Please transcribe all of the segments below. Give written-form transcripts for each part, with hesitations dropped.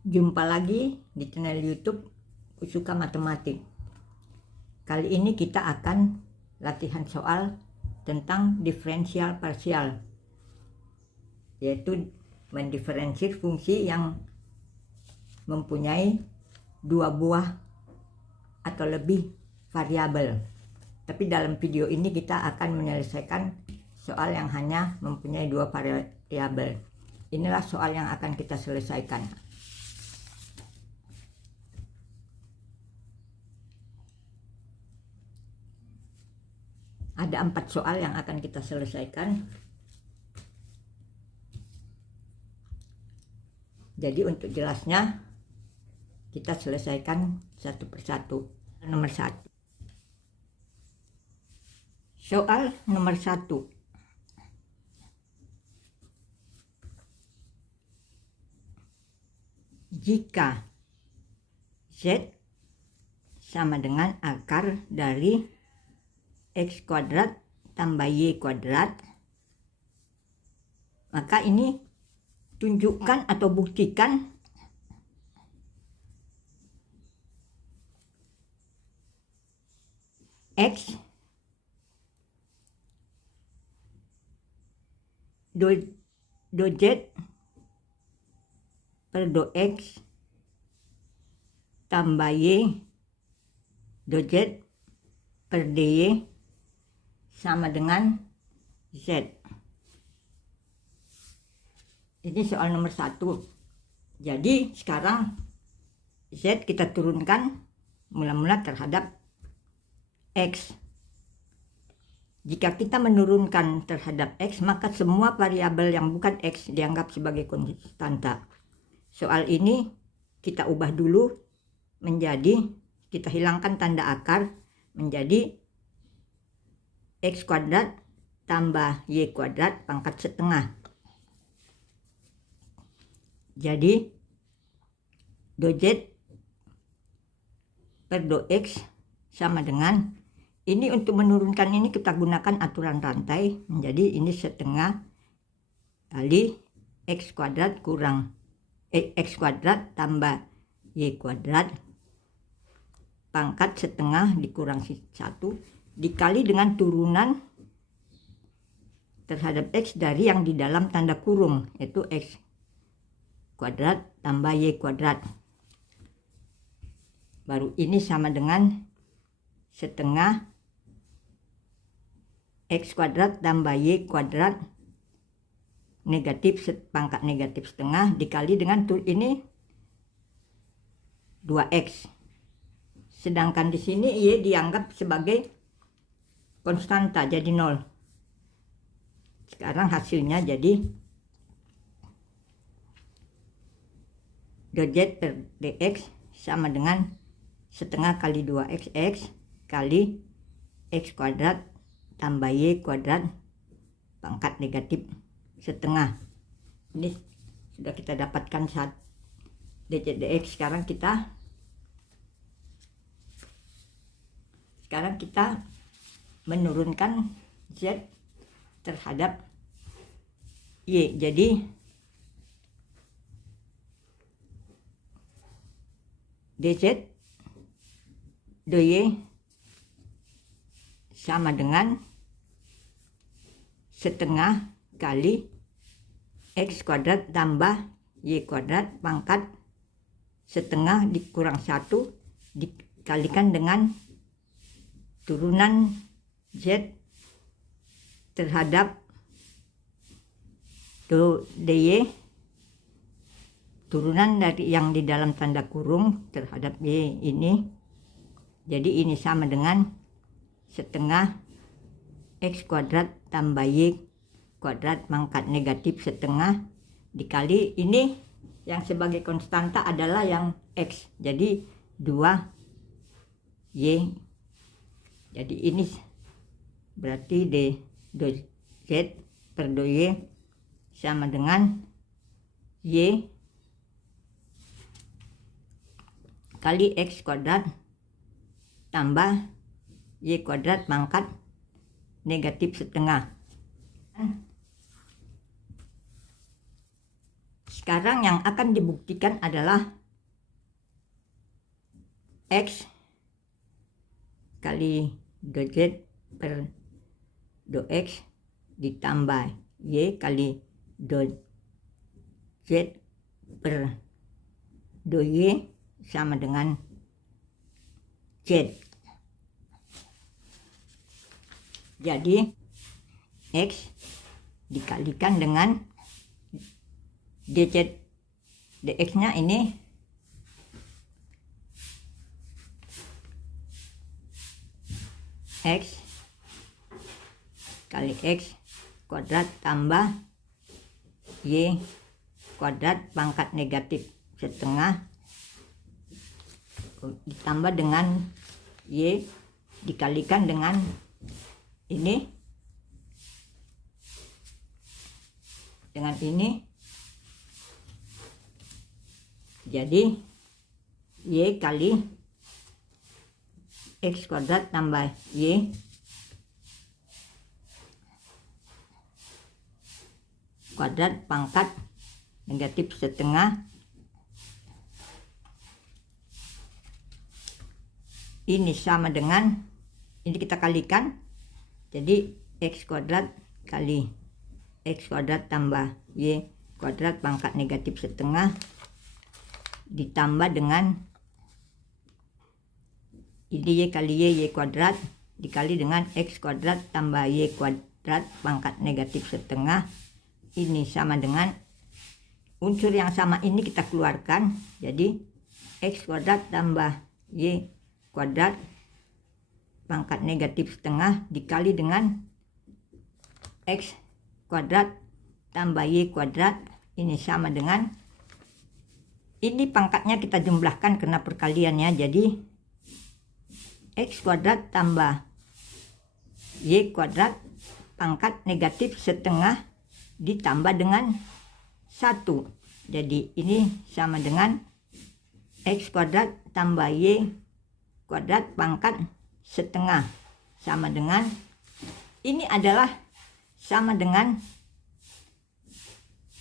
Jumpa lagi di channel YouTube Kusuka Matematik. Kali ini kita akan latihan soal tentang diferensial parsial, yaitu mendiferensiasi fungsi yang mempunyai dua buah atau lebih variabel. Tapi dalam video ini kita akan menyelesaikan soal yang hanya mempunyai dua variabel. Inilah soal yang akan kita selesaikan. Ada 4 soal yang akan kita selesaikan. Jadi untuk jelasnya kita selesaikan satu persatu. Nomor 1. Soal nomor 1. Jika Z sama dengan akar dari X kuadrat tambah Y kuadrat, maka ini tunjukkan atau buktikan X do Z per do X tambah Y do Z per dy sama dengan Z. Ini soal nomor 1. Jadi sekarang Z kita turunkan mula-mula terhadap X. Jika kita menurunkan terhadap X, maka semua variabel yang bukan X dianggap sebagai konstanta. Soal ini kita ubah dulu menjadi, kita hilangkan tanda akar menjadi X kuadrat tambah Y kuadrat pangkat setengah. Jadi do Z per do X sama dengan, ini untuk menurunkan ini kita gunakan aturan rantai, menjadi ini setengah kali X kuadrat kurang X kuadrat tambah Y kuadrat pangkat setengah dikurang 1 dikali dengan turunan terhadap X dari yang di dalam tanda kurung, yaitu X kuadrat tambah Y kuadrat. Baru ini sama dengan setengah X kuadrat tambah Y kuadrat negatif pangkat negatif setengah dikali dengan ini 2X. Sedangkan di sini Y dianggap sebagai konstanta, jadi 0. Sekarang hasilnya jadi do Z per dx sama dengan setengah kali 2xx kali X kuadrat tambah Y kuadrat pangkat negatif setengah. Ini sudah kita dapatkan saat dz dx. Sekarang kita menurunkan Z terhadap Y. Jadi dz do Y sama dengan setengah kali X kuadrat tambah Y kuadrat pangkat setengah dikurang 1 dikalikan dengan turunan Z terhadap do dy, turunan dari yang di dalam tanda kurung terhadap Y ini. Jadi ini sama dengan setengah X kuadrat tambah Y kuadrat pangkat negatif setengah dikali ini yang sebagai konstanta adalah yang X, jadi 2Y. Jadi ini berarti do Z per do Y sama dengan Y kali X kuadrat tambah Y kuadrat pangkat negatif setengah. Sekarang yang akan dibuktikan adalah X kali do Z per do X ditambah Y kali do Z per do Y sama dengan Z. Jadi X dikalikan dengan dz dx-nya ini X kali X kuadrat tambah Y kuadrat pangkat negatif setengah ditambah dengan Y dikalikan dengan ini dengan ini, jadi Y kali X kuadrat tambah Y kuadrat pangkat negatif setengah ini sama dengan ini kita kalikan, jadi X kuadrat kali X kuadrat tambah Y kuadrat pangkat negatif setengah ditambah dengan ini Y kali Y kuadrat dikali dengan X kuadrat tambah Y kuadrat pangkat negatif setengah ini sama dengan unsur yang sama ini kita keluarkan, jadi X kuadrat tambah Y kuadrat pangkat negatif setengah dikali dengan X kuadrat tambah Y kuadrat ini sama dengan ini pangkatnya kita jumlahkan karena perkaliannya, jadi X kuadrat tambah Y kuadrat pangkat negatif setengah ditambah dengan 1, jadi ini sama dengan X kuadrat tambah Y kuadrat pangkat setengah sama dengan ini adalah sama dengan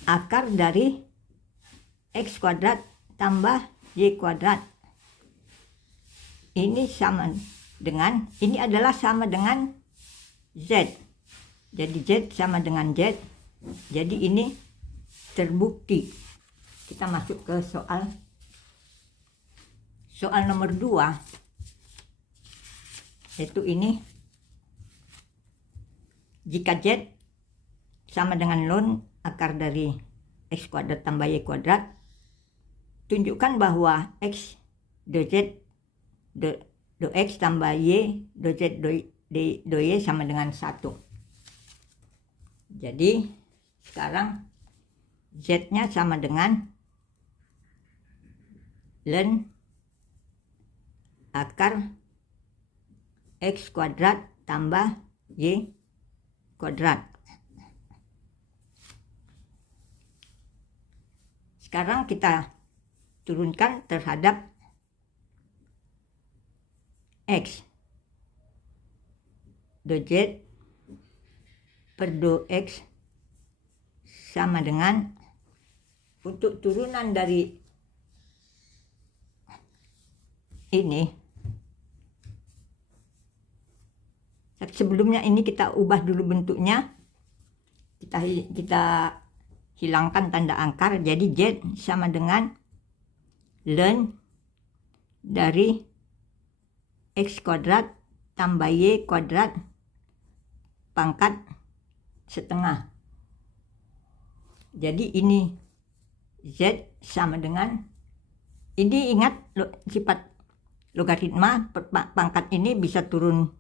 akar dari X kuadrat tambah Y kuadrat. Ini sama dengan, ini adalah sama dengan Z. Jadi Z sama dengan Z. Jadi ini terbukti. Kita masuk ke soal nomor 2. Yaitu ini. Jika Z sama dengan ln akar dari X kuadrat tambah Y kuadrat, tunjukkan bahwa X do Z do X tambah Y do Z do Y sama dengan 1. Jadi sekarang Z-nya sama dengan ln akar X kuadrat tambah Y kuadrat. Sekarang kita turunkan terhadap X do Z per do X sama dengan, untuk turunan dari ini, sebelumnya ini kita ubah dulu bentuknya, kita hilangkan tanda angkar, jadi Z sama dengan ln dari X kuadrat tambah Y kuadrat pangkat setengah. Jadi ini Z sama dengan, ini ingat sifat logaritma, pangkat ini bisa turun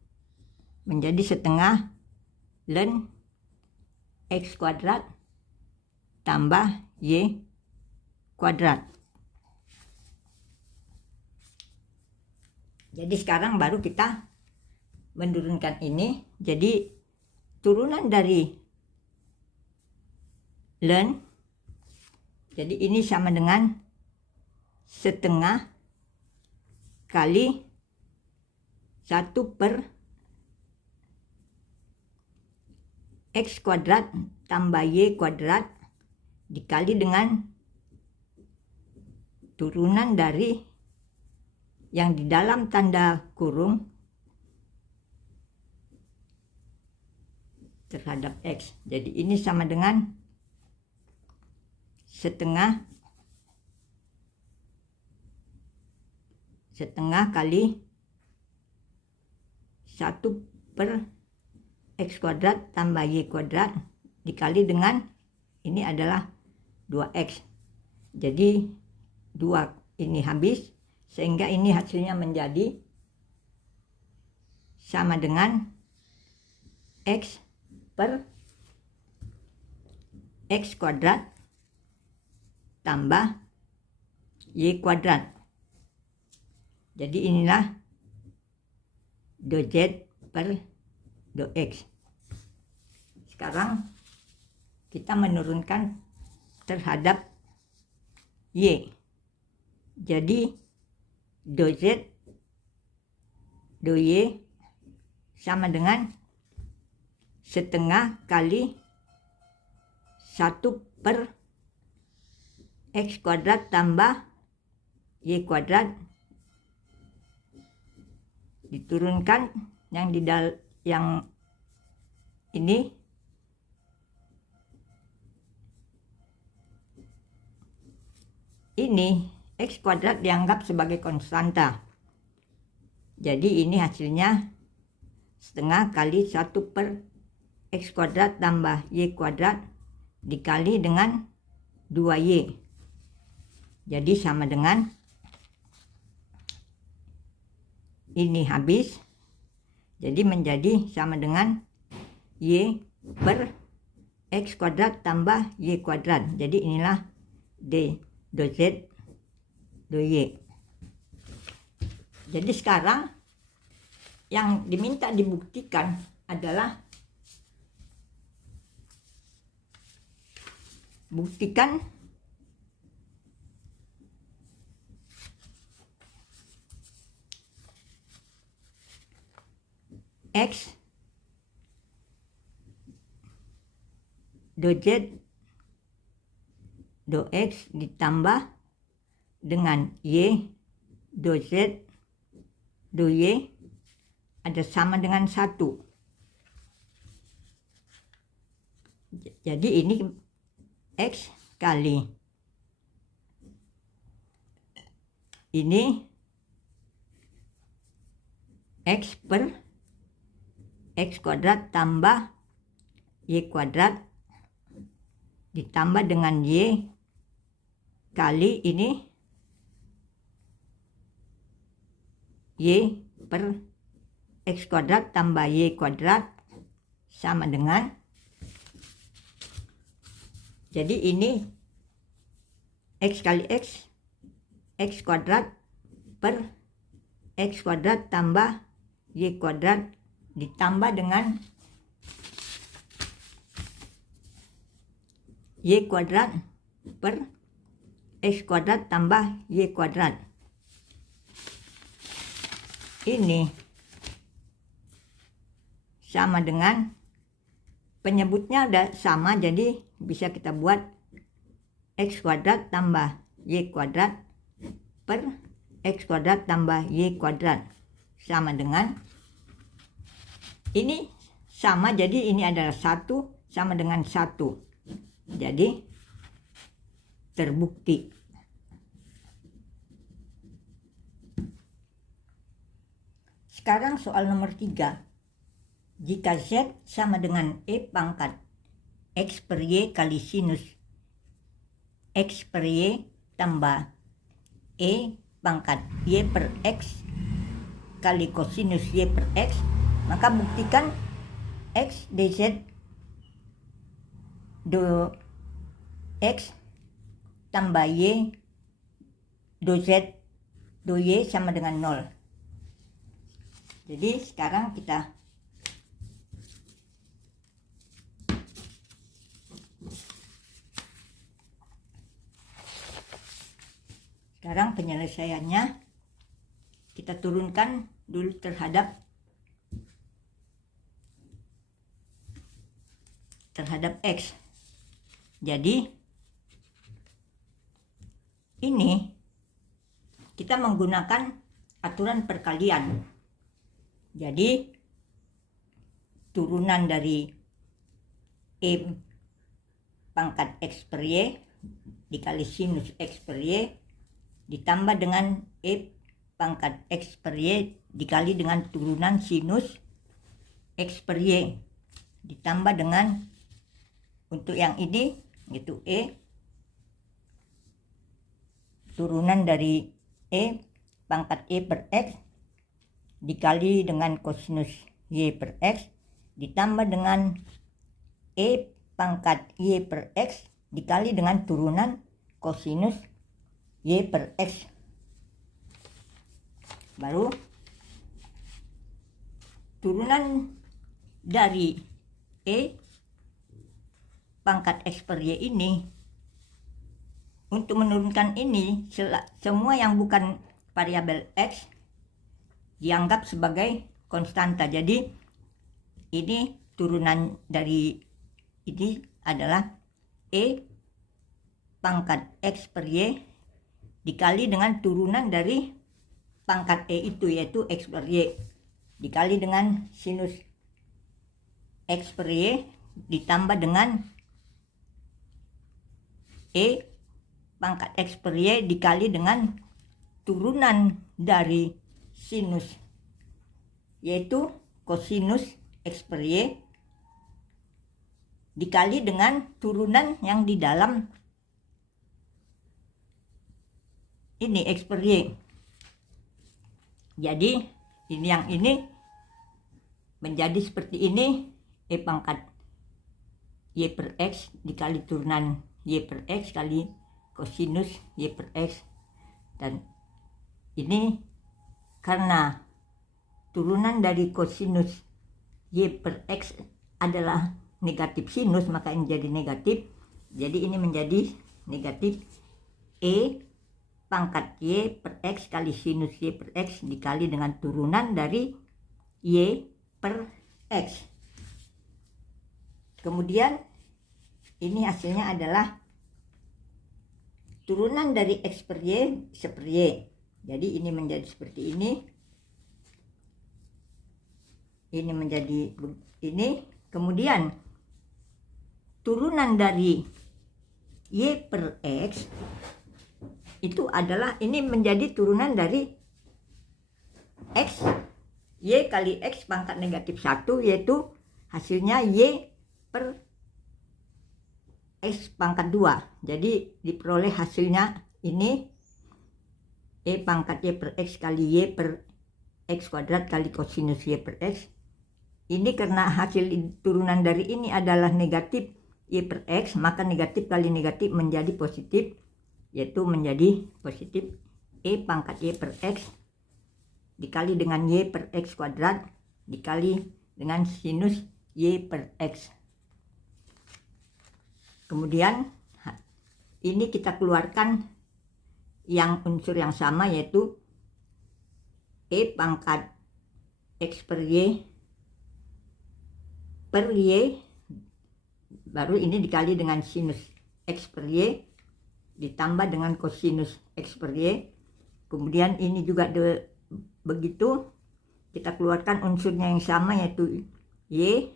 menjadi setengah ln X kuadrat tambah Y kuadrat. Jadi sekarang baru kita menurunkan ini, jadi turunan dari ln, jadi ini sama dengan setengah kali 1 per X kuadrat tambah Y kuadrat dikali dengan turunan dari yang di dalam tanda kurung terhadap X. Jadi ini sama dengan setengah kali 1/x² tambah y² dikali dengan ini adalah 2x. Jadi 2 ini habis, sehingga ini hasilnya menjadi sama dengan x per x² tambah y². Jadi inilah 2z per 2x. Sekarang kita menurunkan terhadap y. Jadi 2z 2y sama dengan setengah kali 1/x² tambah y² diturunkan yang yang ini x² dianggap sebagai konstanta. Jadi ini hasilnya setengah kali 1/x² tambah y² dikali dengan 2y. Jadi sama dengan ini habis, jadi menjadi sama dengan y per x² tambah y². Jadi inilah d 2z 2y. Jadi sekarang yang diminta dibuktikan adalah buktikan x 2z 2x ditambah dengan y 2z 2y ada sama dengan 1. Jadi ini x kali ini x per x² tambah y² ditambah dengan y kali ini y per x² tambah y² sama dengan, jadi ini x kali x, x² per x² tambah y² ditambah dengan y² per x² tambah y². Ini sama dengan, penyebutnya ada sama, jadi bisa kita buat x² tambah y² per x² tambah y² sama dengan ini sama, jadi ini adalah 1 sama dengan 1. Jadi terbukti. Sekarang soal nomor 3. Jika z sama dengan e pangkat x per y kali sinus x per y tambah e pangkat y per x kali kosinus y per x, maka buktikan x dz 2x tambah y 2z 2y sama dengan 0. Jadi sekarang penyelesaiannya kita turunkan dulu terhadap x. Jadi ini kita menggunakan aturan perkalian. Jadi turunan dari E pangkat X per Y dikali sinus X per Y ditambah dengan E pangkat X per Y dikali dengan turunan sinus X per Y ditambah dengan, untuk yang ini yaitu E turunan dari E pangkat Y per X dikali dengan kosinus Y per X ditambah dengan E pangkat Y per X dikali dengan turunan kosinus Y per X. Baru turunan dari E pangkat X per Y ini, untuk menurunkan ini semua yang bukan variabel X dianggap sebagai konstanta. Jadi ini turunan dari ini adalah E pangkat X per Y dikali dengan turunan dari pangkat E itu, yaitu X per Y dikali dengan sinus X per Y ditambah dengan E pangkat X per Y dikali dengan turunan dari sinus, yaitu kosinus X per Y dikali dengan turunan yang di dalam ini X per Y. Jadi ini yang ini menjadi seperti ini, E pangkat Y per X dikali turunan Y per X kali kosinus Y per X. Dan ini karena turunan dari kosinus Y per X adalah negatif sinus, maka ini jadi negatif. Jadi ini menjadi negatif E pangkat Y per X kali sinus Y per X dikali dengan turunan dari Y per X. Kemudian ini hasilnya adalah turunan dari X per Y per Y. Jadi ini menjadi seperti ini. Ini menjadi ini. Kemudian turunan dari Y per X itu adalah, ini menjadi turunan dari X Y kali X pangkat negatif 1, yaitu hasilnya Y per X pangkat 2. Jadi diperoleh hasilnya ini E pangkat Y per X kali Y per X kuadrat kali kosinus Y per X. Ini karena hasil turunan dari ini adalah negatif Y per X, maka negatif kali negatif menjadi positif, yaitu menjadi positif E pangkat Y per X dikali dengan Y per X kuadrat dikali dengan sinus Y per X. Kemudian ini kita keluarkan yang unsur yang sama, yaitu E pangkat X per Y per Y, baru ini dikali dengan sinus X per Y ditambah dengan kosinus X per Y. Kemudian ini juga begitu, kita keluarkan unsurnya yang sama, yaitu Y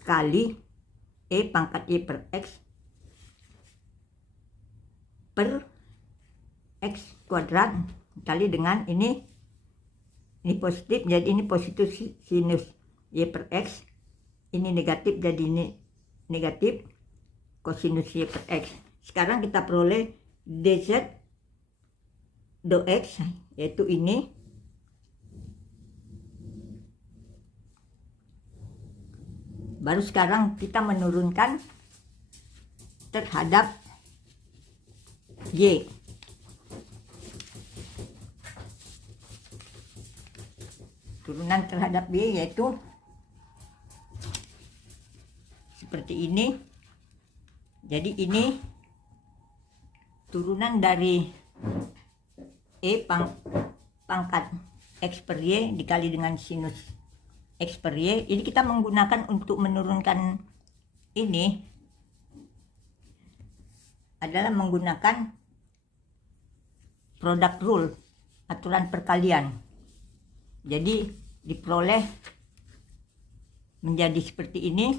kali E pangkat Y per X per X kuadrat kali dengan ini positif, jadi ini positif sinus Y per X, ini negatif, jadi ini negatif kosinus Y per X. Sekarang kita peroleh dz do X, yaitu ini. Baru sekarang kita menurunkan terhadap Y. Turunan terhadap Y yaitu seperti ini. Jadi ini turunan dari E pangkat X per Y dikali dengan sinus X per Y. Ini kita menggunakan untuk menurunkan ini adalah menggunakan product rule, aturan perkalian. Jadi diperoleh menjadi seperti ini,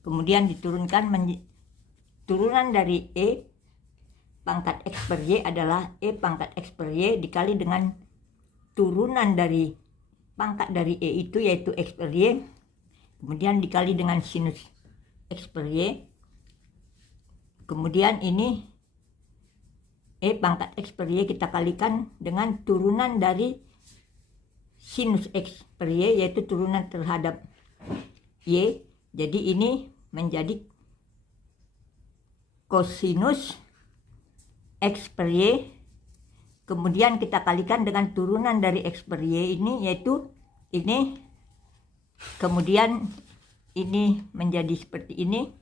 kemudian diturunkan turunan dari E pangkat X per Y adalah E pangkat X per Y dikali dengan turunan dari pangkat dari E itu, yaitu X per Y, kemudian dikali dengan sinus X per Y, kemudian ini E pangkat X per Y kita kalikan dengan turunan dari sinus X per Y, yaitu turunan terhadap Y. Jadi ini menjadi kosinus X per Y, kemudian kita kalikan dengan turunan dari X per Y ini, yaitu ini, kemudian ini menjadi seperti ini.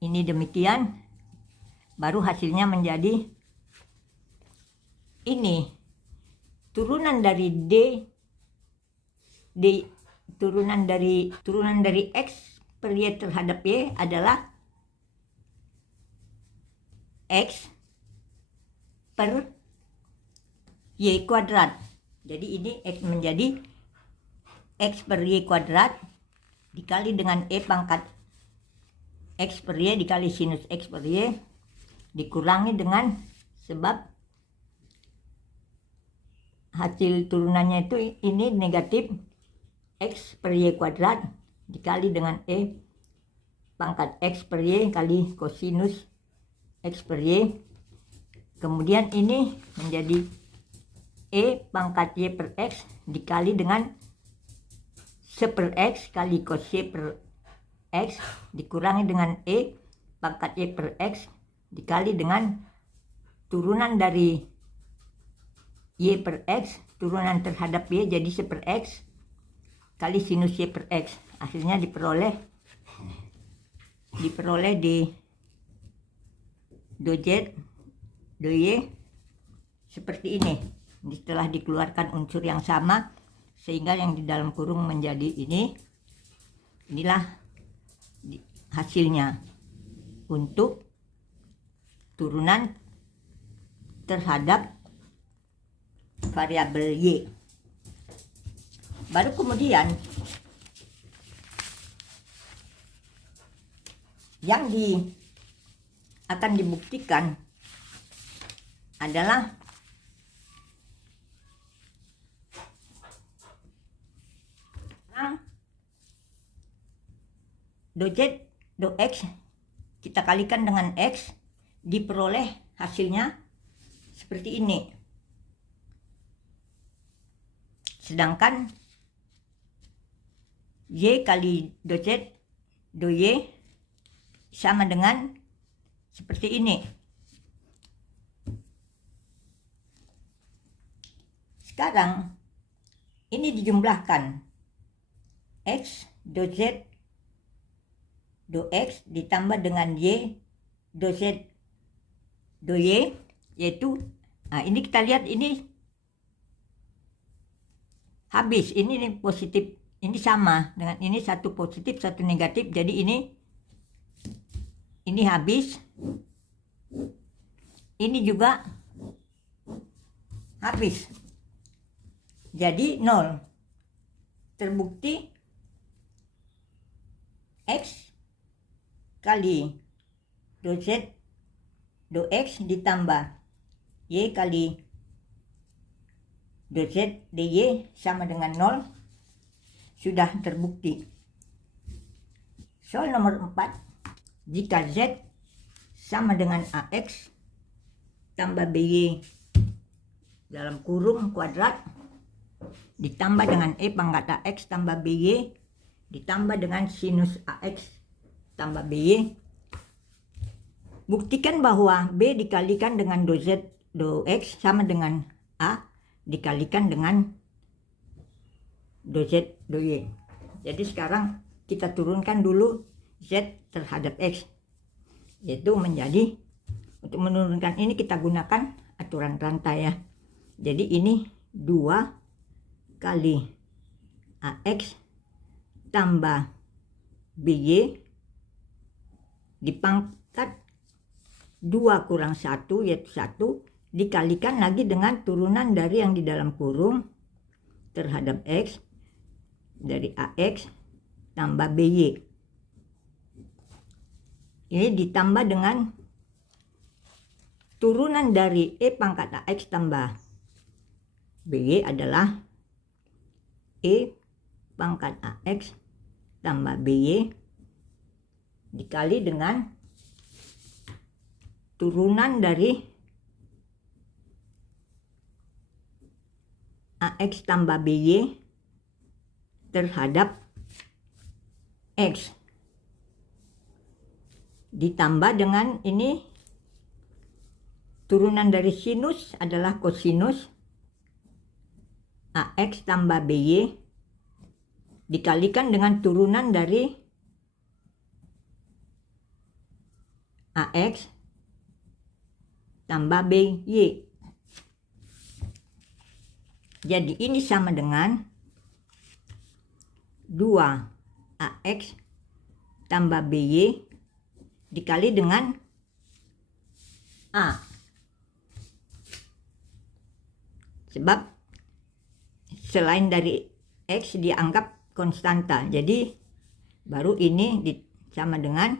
Ini demikian, baru hasilnya menjadi ini turunan dari turunan dari X per Y terhadap Y adalah X per Y kuadrat. Jadi ini X menjadi X per Y kuadrat dikali dengan E pangkat X per Y dikali sinus X per Y dikurangi dengan, sebab hasil turunannya itu ini negatif X per Y kuadrat dikali dengan E pangkat X per Y kali kosinus X per Y, kemudian ini menjadi E pangkat Y per X dikali dengan 1 per X kali cos Y per X dikurangi dengan E pangkat Y per X dikali dengan turunan dari Y per X, turunan terhadap Y jadi 1 per X kali sinus Y per X. Hasilnya diperoleh di do Z do Y seperti ini. Setelah dikeluarkan unsur yang sama sehingga yang di dalam kurung menjadi ini. Inilah hasilnya untuk turunan terhadap variabel Y. Baru kemudian yang akan dibuktikan adalah do Z do X kita kalikan dengan X, diperoleh hasilnya seperti ini. Sedangkan Y kali do Z do Y sama dengan seperti ini. Sekarang ini dijumlahkan X do Z do X ditambah dengan Y do Z do Y, yaitu ini kita lihat ini habis, ini positif, ini sama dengan ini, satu positif satu negatif, jadi ini habis, ini juga habis, jadi 0. Terbukti X kali do Z do X ditambah Y kali do Z dy sama dengan 0 sudah terbukti. Soal nomor 4, jika Z sama dengan AX tambah BY dalam kurung kuadrat ditambah dengan E pangkat AX tambah BY ditambah dengan sinus AX tambah BY, buktikan bahwa B dikalikan dengan do Z do X sama dengan A dikalikan dengan do Z do Y. Jadi sekarang kita turunkan dulu Z terhadap X, yaitu menjadi, untuk menurunkan ini kita gunakan aturan rantai ya. Jadi ini 2 kali AX tambah BY dipangkat 2 kurang 1 yaitu 1 dikalikan lagi dengan turunan dari yang di dalam kurung terhadap X dari AX tambah BY. Ini ditambah dengan turunan dari E pangkat AX tambah BY adalah E pangkat AX tambah BY dikali dengan turunan dari AX tambah BY terhadap X ditambah dengan ini turunan dari sinus adalah kosinus AX tambah BY dikalikan dengan turunan dari AX tambah BY. Jadi ini sama dengan 2 AX tambah BY dikali dengan A. Sebab selain dari X dianggap konstanta. Jadi baru ini sama dengan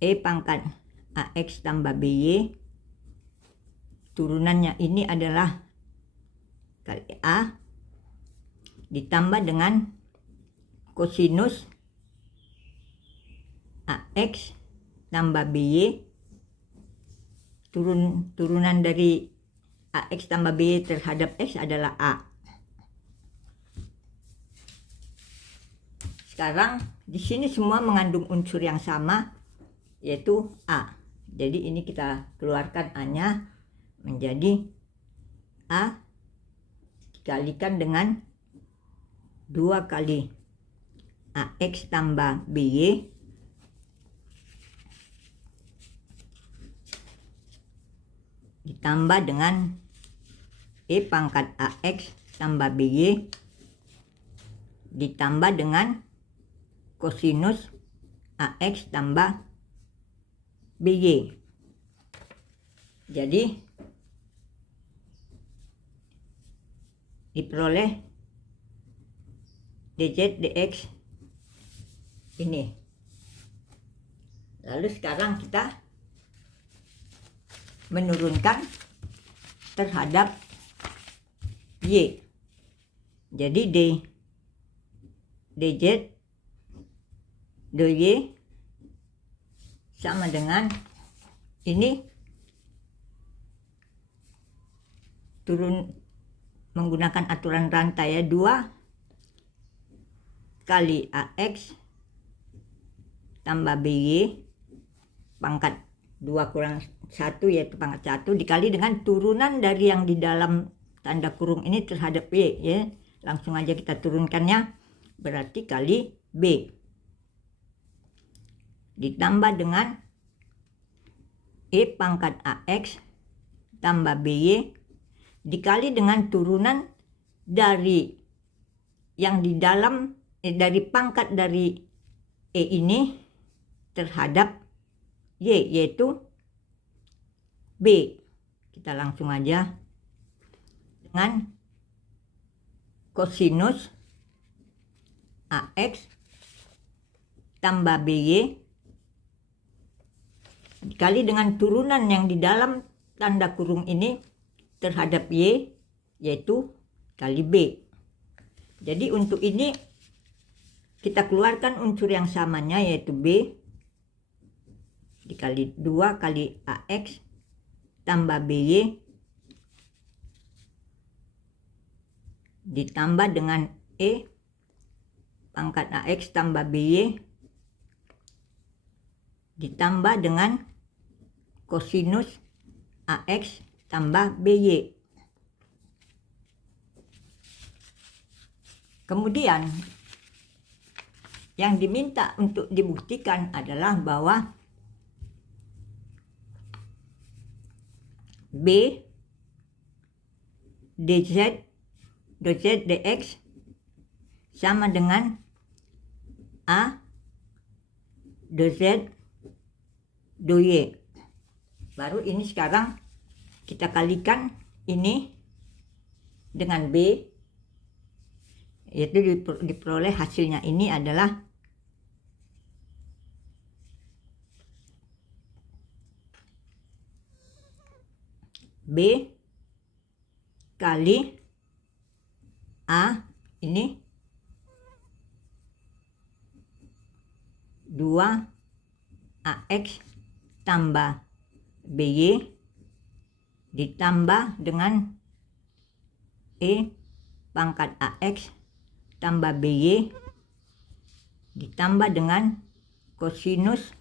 E pangkat AX tambah BY. Turunannya ini adalah kali A ditambah dengan kosinus AX tambah BY. Turunan dari AX tambah BY terhadap X adalah A. Sekarang di sini semua mengandung unsur yang sama yaitu A. Jadi ini kita keluarkan A-nya menjadi A dikalikan dengan 2 kali AX tambah BY ditambah dengan E pangkat AX tambah BY ditambah dengan kosinus AX tambah BY. Jadi diperoleh dz dx ini. Lalu sekarang kita menurunkan terhadap Y. Jadi dz dy sama dengan ini turun menggunakan aturan rantai ya, 2 kali AX tambah BY pangkat 2 kurang 1 yaitu pangkat 1 dikali dengan turunan dari yang di dalam tanda kurung ini terhadap Y ya. Langsung aja kita turunkannya, berarti kali B ditambah dengan E pangkat AX tambah BY dikali dengan turunan dari yang di dalam dari pangkat dari E ini terhadap Y yaitu B. Kita langsung aja dengan kosinus AX tambah BY dikali dengan turunan yang di dalam tanda kurung ini terhadap Y yaitu kali B. Jadi untuk ini kita keluarkan unsur yang samanya yaitu B dikali 2 kali AX tambah BY ditambah dengan E pangkat AX tambah BY ditambah dengan kosinus AX tambah BY. Kemudian yang diminta untuk dibuktikan adalah bahwa B dz dx sama dengan A dz 2Y. Baru ini sekarang kita kalikan ini dengan B, yaitu diperoleh hasilnya ini adalah B kali A ini 2AX tambah BY ditambah dengan E pangkat AX tambah BY ditambah dengan kosinus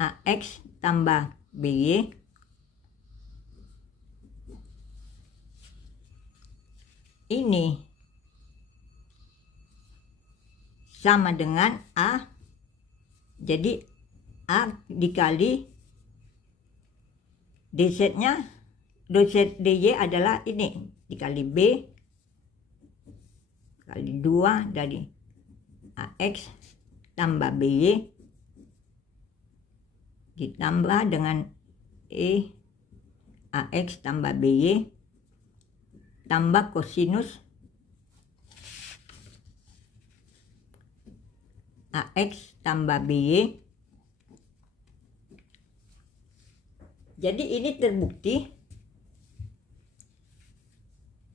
AX tambah BY ini sama dengan A, jadi A dikali dz-nya, dz dy adalah ini dikali B kali 2 dari AX tambah BY ditambah dengan E AX tambah BY tambah kosinus AX tambah BY. Jadi ini terbukti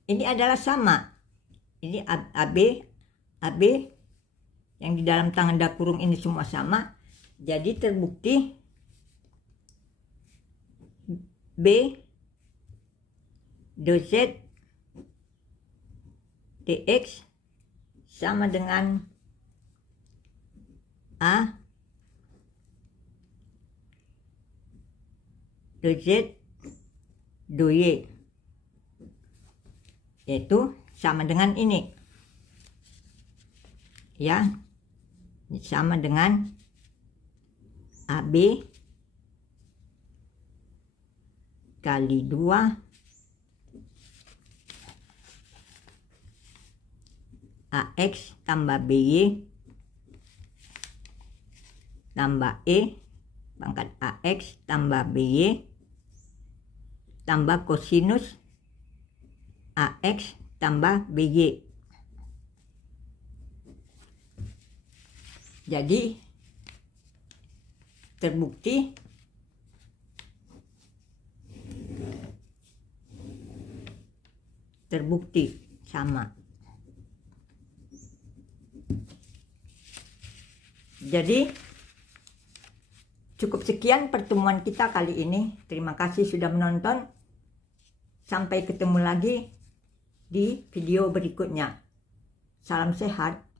ini adalah sama. Ini AB yang di dalam tanda kurung ini semua sama. Jadi terbukti B dz dx sama dengan A dz dy, yaitu sama dengan ini ya, sama dengan AB kali 2 AX tambah BY tambah E pangkat AX tambah BY tambah kosinus AX tambah BY. Jadi terbukti sama. Jadi cukup sekian pertemuan kita kali ini. Terima kasih sudah menonton. Sampai ketemu lagi di video berikutnya. Salam sehat.